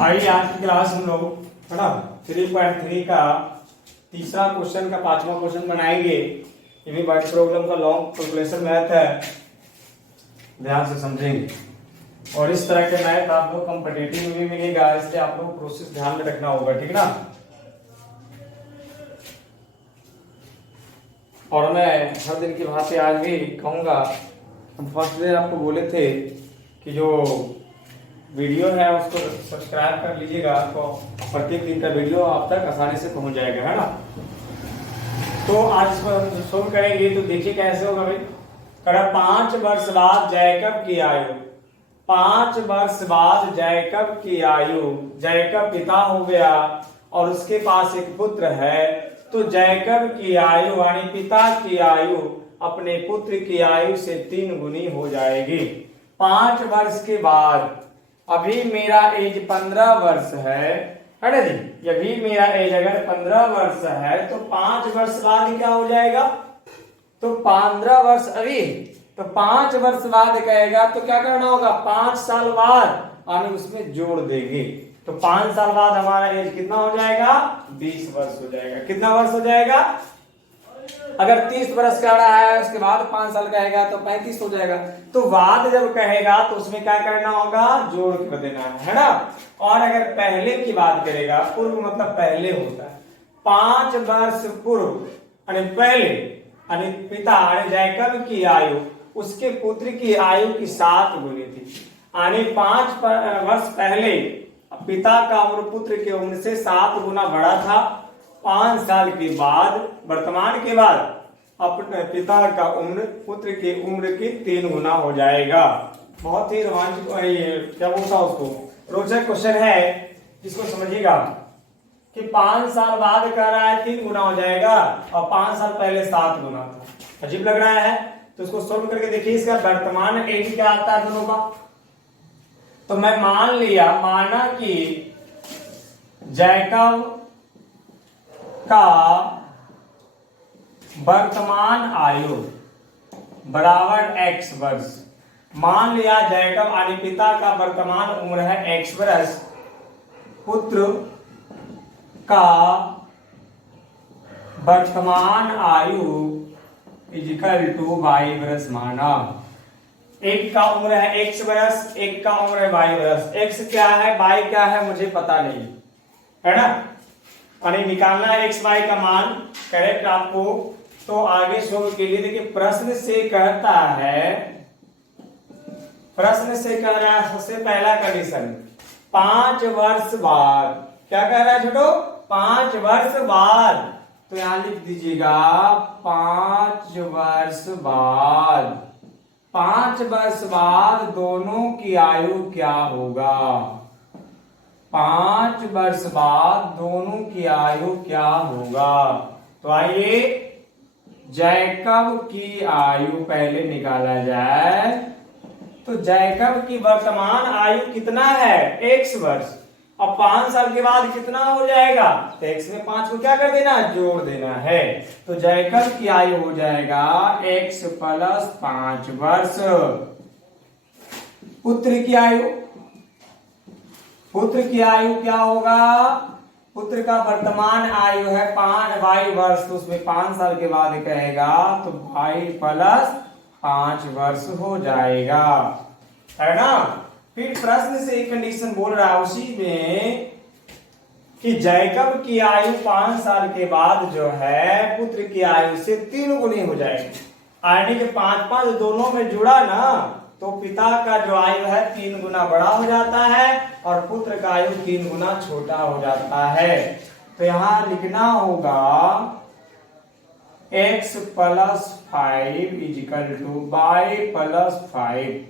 आइए आज की क्लास हम लोग है ना 3.3 का तीसरा क्वेश्चन का पांचवा क्वेश्चन बनाएंगे। ये भी वर्ड प्रॉब्लम का लॉन्ग कैलकुलेशन मैथ है, ध्यान से समझेंगे। और इस तरह के मैथ आप लोग कॉम्पिटिटिव में भी मिलेगा, इसलिए आप लोग प्रोसेस ध्यान में रखना होगा, ठीक ना। और मैं हर दिन की भांति आज भी कहूंगा, हम फर्स्ट डे आपको बोले थे कि जो वीडियो है उसको सब्सक्राइब कर लीजिएगा, तो प्रत्येक दिन का वीडियो आप तक आसानी से पहुंच जाएगा, है ना। तो आज सोल्व करेंगे, तो देखिए कैसे होगा भाई। करा 5 वर्ष बाद जैकब की आयु, 5 वर्ष बाद जैकब की आयु, जैकब पिता हो गया और उसके पास एक पुत्र है, तो जैकब की आयु यानी पिता की आयु अपने पुत्र की आयु से 3 गुनी हो जाएगी। 5 वर्ष के बाद, अभी मेरा एज 15 वर्ष है ना जी, अभी मेरा एज अगर 15 वर्ष है तो 5 वर्ष बाद क्या हो जाएगा, तो 15 वर्ष अभी, तो 5 वर्ष बाद कहेगा तो क्या करना होगा, 5 साल बाद यानी उसमें जोड़ देंगे, तो 5 साल बाद हमारा एज कितना हो जाएगा, 20 वर्ष हो जाएगा। कितना वर्ष हो जाएगा, अगर 30 वर्ष का रहा है उसके बाद 5 साल कहेगा तो 35 हो जाएगा। तो बाद जब कहेगा तो उसमें क्या करना होगा, जोड़ कर देना है ना। और अगर पहले की बात करेगा, पूर्व मतलब पहले होता है, 5 वर्ष पूर्व यानी पहले, यानी पिता यानी जैकब की आयु उसके पुत्र की आयु की 7 गुनी थी, यानी 5 वर्ष पहले पिता का उम्र पुत्र की उम्र से 7 गुना बड़ा था। 5 साल के बाद, वर्तमान के बाद अपने पिता का उम्र पुत्र की उम्र की 3 गुना हो जाएगा। बहुत ही रोमांचक, क्या बोलता उसको, रोचक क्वेश्चन है, इसको समझिएगा कि 5 साल बाद कह रहा है 3 गुना हो जाएगा और 5 साल पहले 7 गुना था। अजीब लग रहा है, तो इसको सोल्व करके देखिए। इसका वर्तमान एज क्या आता है दोनों का, तो मैं मान लिया, माना कि जैकब का वर्तमान आयु बराबर x वर्ष, मान लिया जैकब यानी पिता का वर्तमान उम्र है x वर्ष, पुत्र का वर्तमान आयु इक्वल टू y वर्ष माना। एक का उम्र है x वर्ष, एक का उम्र है y वर्ष। x क्या है, y क्या है मुझे पता नहीं, है ना, यानी निकालना है x y का मान करेक्ट आपको। तो आगे सोल्व के लिए देखिए, प्रश्न से कहता है, प्रश्न से कह रहा है सबसे पहला कंडीशन 5 वर्ष बाद, क्या कह रहा है छोटो, 5 वर्ष बाद, तो यहां लिख दीजिएगा 5 वर्ष बाद। 5 वर्ष बाद दोनों की आयु क्या होगा, 5 वर्ष बाद दोनों की आयु क्या होगा। तो आइए जैकब की आयु पहले निकाला जाए, तो जैकब की वर्तमान आयु कितना है, x वर्ष, और 5 साल के बाद कितना हो जाएगा, तो x में 5 को क्या कर देना, जोड़ देना है। तो जैकब की आयु हो जाएगा x + 5 वर्ष। पुत्र की आयु, पुत्र की आयु क्या होगा, पुत्र का वर्तमान आयु है 5 y वर्ष, तो उसमें 5 साल के बाद कहेगा तो y + 5 वर्ष हो जाएगा, है ना। फिर प्रश्न से एक कंडीशन बोल रहा है उसी में कि जैकब की आयु 5 साल के बाद जो है पुत्र की आयु से 3 गुनी हो जाएगी, यानी कि 5 दोनों में जुड़ा ना, तो पिता का जो आयु है 3 गुना बड़ा हो जाता है और पुत्र का आयु 3 गुना छोटा हो जाता है। तो यहां लिखना होगा x + 5 = y + 5।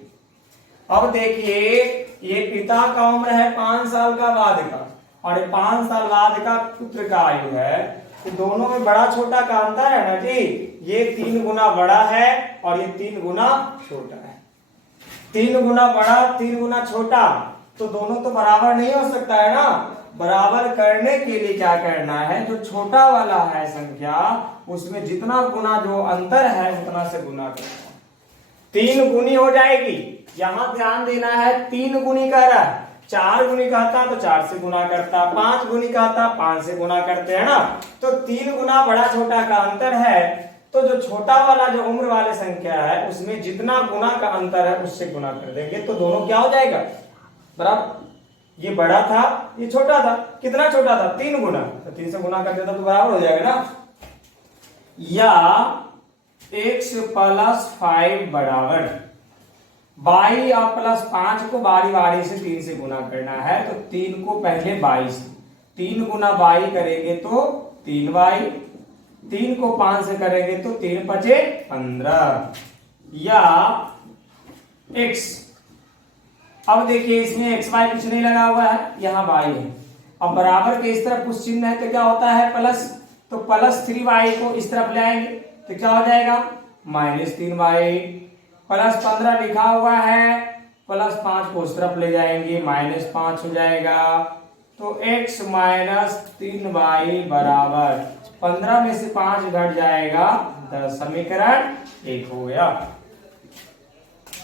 अब देखिए, ये पिता का उम्र है 5 साल का बाद का, और 5 साल बाद का पुत्र का आयु है, तो दोनों में बड़ा छोटा का अंतर है ना जी, ये 3 गुना बड़ा है और ये 3 गुना छोटा है। 3 गुना बड़ा 3 गुना छोटा, तो दोनों तो बराबर नहीं हो सकता है ना। बराबर करने के लिए क्या करना है, जो छोटा वाला है संख्या उसमें जितना गुना जो अंतर है उतना से गुना करना है, 3 गुनी हो जाएगी। यहां ध्यान देना है, 3 गुनी कह रहा है, 4 गुनी कहता तो 4 से गुना करता, 5 गुनी कहता 5 से गुना करते हैं ना। तो 3 गुना बड़ा छोटा का अंतर है, तो जो छोटा वाला जो उम्र वाले संख्या है उसमें जितना गुना का अंतर है उससे गुना कर देंगे तो दोनों क्या हो जाएगा बराबर। ये बड़ा था ये छोटा था, कितना छोटा था 3 गुना, तो 3 से गुना कर देता तो बराबर हो जाएगा ना। या x + 5 बराबर बाई और +5 को बारी बारी से 3 से गुना करना है, तो 3 को पहले 22, 3 गुना बाई करेंगे तो 3y, 3 को 5 से करेंगे तो 3 × 5 = 15। या x, अब देखिए इसमें x y कुछ नहीं लगा हुआ है, यहाँ y है। अब बराबर के इस तरफ कुछ चिन्ह है तो क्या होता है प्लस, तो +3y को इस तरफ ले आएंगे तो क्या हो जाएगा -3y, +15 लिखा हुआ है, +5 को उस तरफ ले जाएंगे -5 हो जाएगा। तो x - 3y बराबर 15 में से 5 घट जाएगा 10, समीकरण 1 हो गया।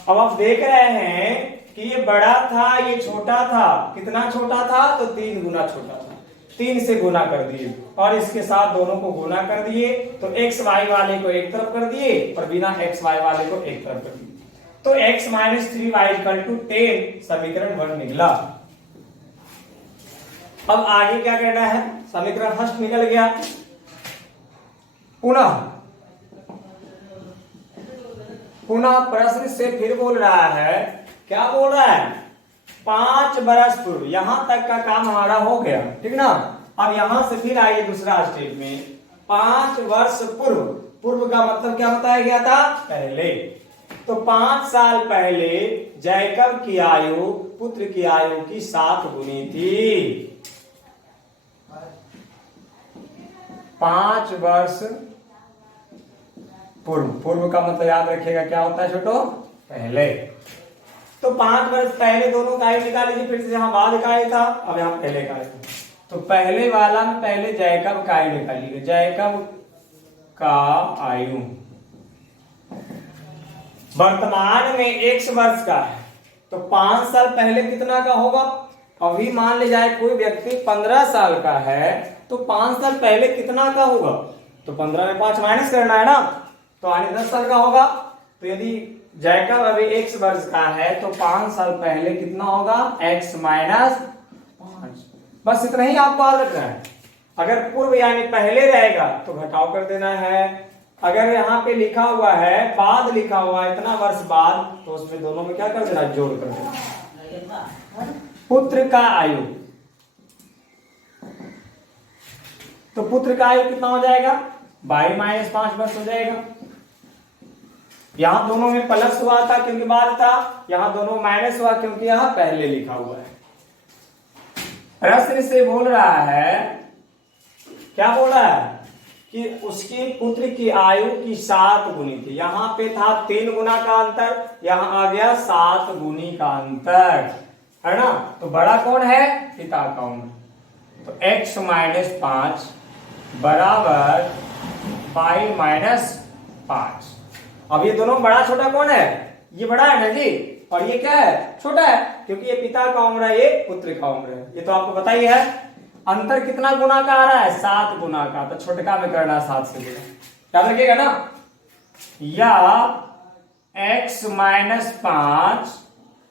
अब आप देख रहे हैं कि ये बड़ा था ये छोटा था, कितना छोटा था तो 3 गुना छोटा था, 3 से गुना कर दिए और इसके साथ दोनों को गुना कर दिए, तो x y वाले को एक तरफ कर दिए और बिना x y वाले को एक तरफ कर दिए, तो x - 3y = 10 समीकरण 1 निकला। अब आगे क्या करना है, समीकरण फर्स्ट निकल गया, पुनः प्रश्न से फिर बोल रहा है, क्या बोल रहा है 5 वर्ष पूर्व, यहां तक का काम हमारा हो गया ठीक ना। अब यहां से फिर आइए दूसरा स्टेप में, 5 वर्ष पूर्व, पूर्व का मतलब क्या बताया गया था पहले, तो 5 साल पहले जैकब की आयु पुत्र की आयु की 7 गुनी थी। 5 वर्ष पूर्व, पूर्व का मतलब याद रखिएगा क्या होता है छोटो पहले, तो 5 वर्ष पहले दोनों का आयु निकाल लीजिए, फिर से यहाँ बाद का आयु था अब यहाँ पहले का आयु, तो पहले वाला में पहले जैकब का आयु निकालिएगा, जैकब का आयु वर्तमान में x वर्ष का है, तो 5 साल पहले कितना का होगा। अभी मान ले जाए कोई व्यक्ति 15 साल का है तो 5 साल पहले कितना का होगा, तो 15 में 5 माइनस करना है ना, तो आने 10 साल का होगा। तो यदि जैकब अभी x वर्ष का है तो 5 साल पहले कितना होगा x - 5, बस इतना ही आपको याद रखना है। अगर पूर्व यानी पहले रहेगा तो घटाव कर देना है, अगर यहाँ पे लिखा हुआ है बाद लिखा हुआ है इतना वर्ष बाद, तो उसमें दोनों में क्या कर देना जोड़ कर देना। पुत्र का आयु, तो पुत्र का आयु कितना हो जाएगा 22 - 5 वर्ष हो जाएगा। यहां दोनों में प्लस हुआ था क्योंकि बाद था, यहां दोनों माइनस हुआ क्योंकि यहां पहले लिखा हुआ है। प्रश्न से बोल रहा है, क्या बोल रहा है कि उसके पुत्र की आयु की 7 गुनी थी, यहां पे था 3 गुना का अंतर, यहां आ गया 7 गुनी का अंतर है ना। तो बड़ा कौन है पिता का उम्र, तो x - 5 बराबर 5 - 5। अब ये दोनों बड़ा छोटा कौन है, ये बड़ा है ना जी, और ये क्या है छोटा है, क्योंकि ये पिता का उम्र है ये पुत्र का उम्र है, ये तो आपको पता ही है। अंतर कितना गुना का आ रहा है 7 गुना का, तो छोटका में करना 7 से गुना, याद रखिएगा ना। या x - 5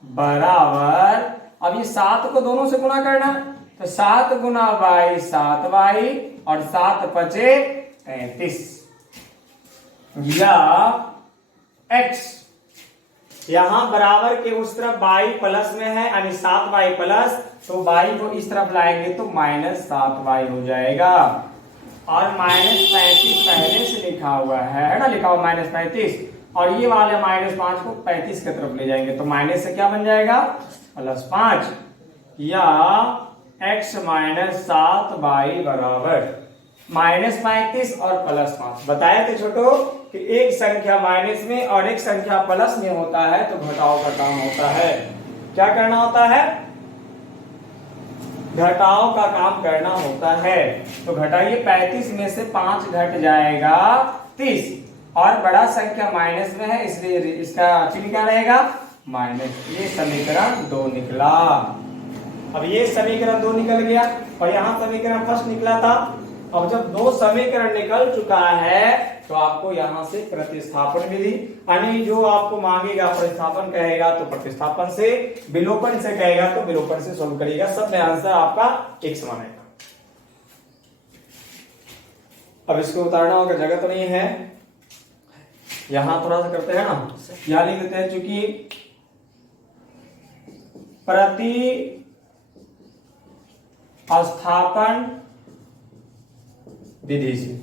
बराबर, अब ये 7 को दोनों से गुना करना, तो 7 गुना y 7y और 7 × 5 = 35। या x यहां बराबर के उस तरफ y प्लस में है यानी 7y प्लस, तो y को इस तरफ लाएंगे तो -7y हो जाएगा, और -35 पहले से लिखा हुआ है ना, लिखा हुआ -35, और ये वाले -5 को 35 की तरफ ले जाएंगे तो माइनस से क्या बन जाएगा +5। या x - 7y बराबर -35 और +5। बताया थे छोटो कि एक संख्या माइनस में और एक संख्या प्लस में होता है तो घटाव का काम होता है। क्या करना होता है, घटाव का काम करना होता है। तो घटाइए 35 में से 5 घट जाएगा 30, और बड़ा संख्या माइनस में है इसलिए इसका चिन्ह क्या रहेगा माइनस। ये समीकरण 2 निकला। अब ये समीकरण 2 निकल गया और यहाँ समीकरण फर्स्ट निकला था। अब जब 2 समीकरण निकल चुका है तो आपको यहाँ से प्रतिस्थापन विधि, यानी जो आपको मांगेगा प्रतिस्थापन कहेगा तो प्रतिस्थापन से, विलोपन से कहेगा तो विलोपन से सोल्व करेगा। सब में आंसर आपका x बनेगा। अब इसको उतारना होगा, जगह तो नहीं है, यहां थोड़ा सा करते हैं ना, यहां लिख देते हैं चूंकि प्रतिस्थापन विधि से,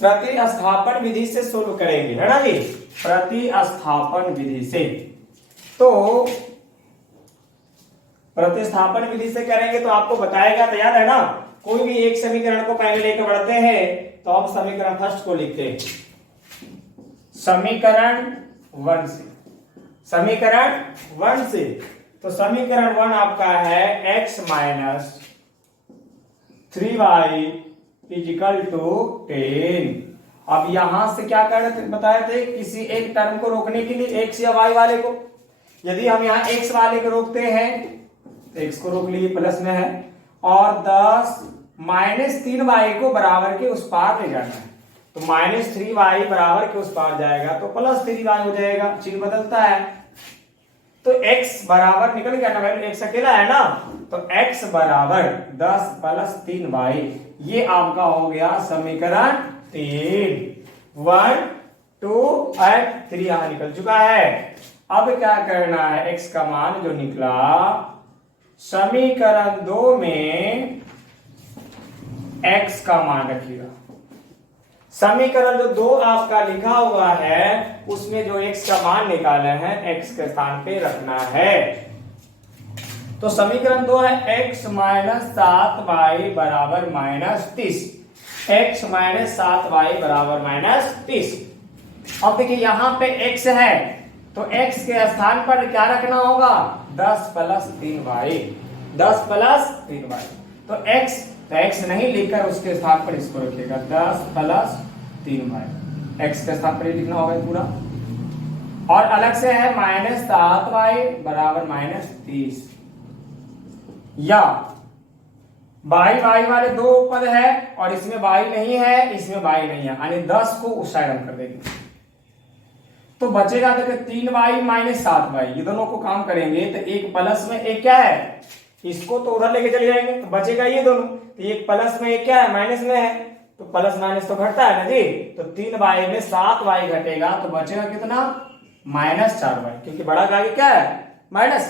प्रतिस्थापन विधि से सोल्व करेंगे, है ना जी, प्रतिस्थापन विधि से। तो प्रतिस्थापन विधि से करेंगे तो आपको बताएगा, तो याद है ना, कोई भी एक समीकरण को पहले लेकर बढ़ते हैं तो हम समीकरण फर्स्ट को लिखते हैं समीकरण 1 से, समीकरण 1 से। तो समीकरण 1 आपका है x minus 3y is equal to 10। अब यहां से क्या कर रहे थे, बताए थे, किसी एक टर्म को रोकने के लिए x या y वाले को, यदि हम यहाँ x वाले को रोकते हैं तो x को रोक लिए, प्लस में है, और 10 माइनस 3y को बराबर के उस पार ले जाना है। तो माइनस 3y बराबर के उस पार जाएगा तो प्लस 3y हो जाएगा, चिन्ह बदलता है। तो x बराबर निकल गया ना, वैल्यू x अकेला है ना, तो x बराबर 10 प्लस 3y, ये आपका हो गया समीकरण 3। 1 2 और 3 यहां निकल चुका है। अब क्या करना है, x का मान जो निकला समीकरण 2 में x का मान रखिएगा। समीकरण जो 2 आपका लिखा हुआ है उसमें जो x का मान निकाला है x के स्थान पे रखना है। तो समीकरण 2 है x माइनस 7y बराबर माइनस 30, x माइनस 7y बराबर माइनस 30। अब देखिए यहां पे x है तो x के स्थान पर क्या रखना होगा, 10 प्लस 3y, 10 प्लस 3y। तो x नहीं लिखकर उसके स्थान पर इसको रखिएगा, 10 प्लस 3y, x के स्थान पर ही लिखना होगा पूरा। और अलग से है माइनस 7y बराबर माइनस 30, या y वाले 2 पद है और इसमें y नहीं है, इसमें y नहीं है, यानी 10 को उस साइड हम कर देंगे तो बचेगा, देखिए 3y माइनस 7y, ये दोनों को काम करेंगे तो एक प्लस में एक क्या है, इसको तो उधर लेके चले जाएंगे तो बचेगा ये दोनों, तो एक प्लस में एक क्या है, माइनस में है, तो प्लस माइनस तो घटता है ना जी, तो 3y में 7y घटेगा तो बचेगा कितना, माइनस 4y, क्योंकि बड़ा का आगे क्या है, माइनस,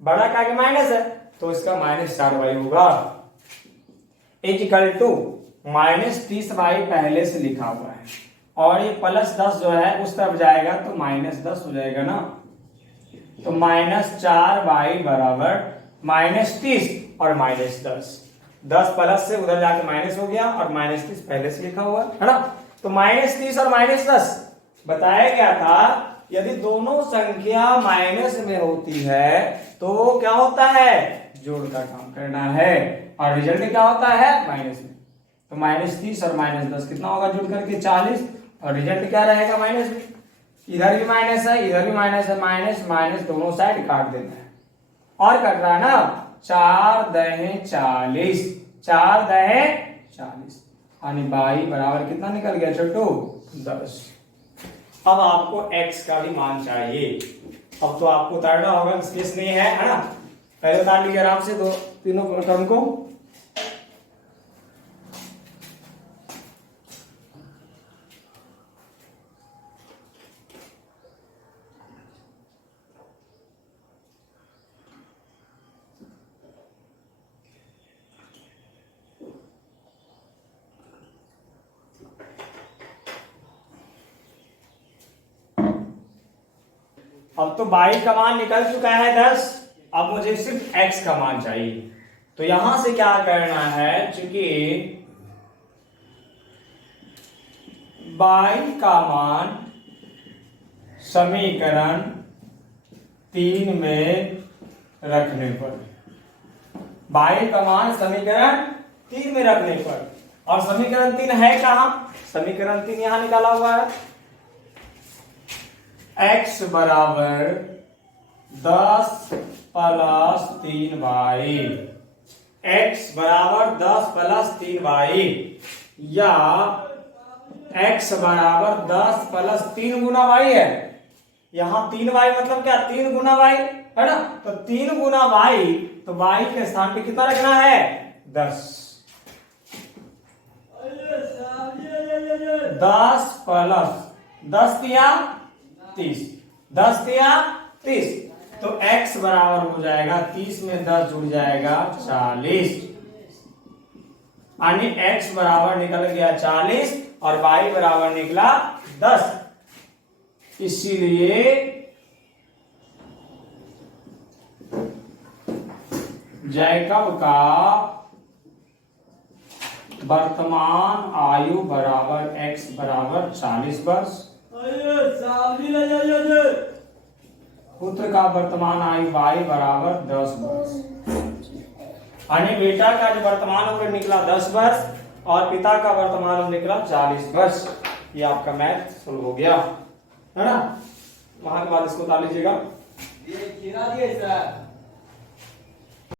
बड़ा का आगे माइनस है तो इसका माइनस 4y होगा, इक्वल टू माइनस 30y पहले से लिखा हुआ है और ये प्लस 10 जो है उस तरफ जाएगा तो माइनस 10 हो जाएगा ना, तो माइनस 4y बराबर माइनस 30 और माइनस 10 प्लस से उधर जाके माइनस हो गया और माइनस 30 पहले से लिखा हुआ है ना। तो माइनस 30 और माइनस 10 बताया गया था, यदि दोनों संख्या माइनस में होती है तो क्या होता है, जोड़ का काम करना है, और रिजल्ट क्या होता है, माइनस में। तो माइनस 30 और माइनस 10 कितना होगा जोड़ करके 40, और रिजल्ट क्या रहेगा, माइनस में। इधर भी माइनस है, इधर भी माइनस है, माइनस माइनस दोनों साइड काट देना है, और कट रहा है ना, 4 दहे 40, 4 दहे 40, यानी y बराबर कितना निकल गया छोटू, 10। अब आपको x का भी मान चाहिए, अब तो आपको उतारना होगा, स्पेस नहीं है ना, पहले उतार लीजिए आराम से दो तीनों टर्म को। अब तो y का मान निकल चुका है 10, अब मुझे सिर्फ x का मान चाहिए। तो यहां से क्या करना है, चूंकि y का मान समीकरण 3 में रखने पर, y का मान समीकरण 3 में रखने पर, और समीकरण 3 है कहां, समीकरण 3 यहां निकाला हुआ है, x बराबर 10 प्लस 3y, x बराबर 10 प्लस 3y, या x बराबर 10 प्लस 3 गुना y है। यहाँ 3y मतलब क्या, 3 गुना y है ना, तो 3 गुना y, तो y के स्थान पे कितना रखना है, 10। 10 प्लस 10 तिया 30, 10 तिया 30, तो x बराबर हो जाएगा 30 में 10 जुड़ जाएगा 40, यानी x बराबर निकल गया 40 और y बराबर निकला 10। इसीलिए जैकब का वर्तमान आयु बराबर x बराबर 40 वर्ष, पुत्र का वर्तमान आयु y बराबर 10 वर्ष, यानी बेटा का जो वर्तमान उम्र निकला 10 वर्ष और पिता का वर्तमान उम्र निकला 40 वर्ष। ये आपका मैथ सोल्व हो गया है ना। वहां के बाद इसको उतार लीजिएगा।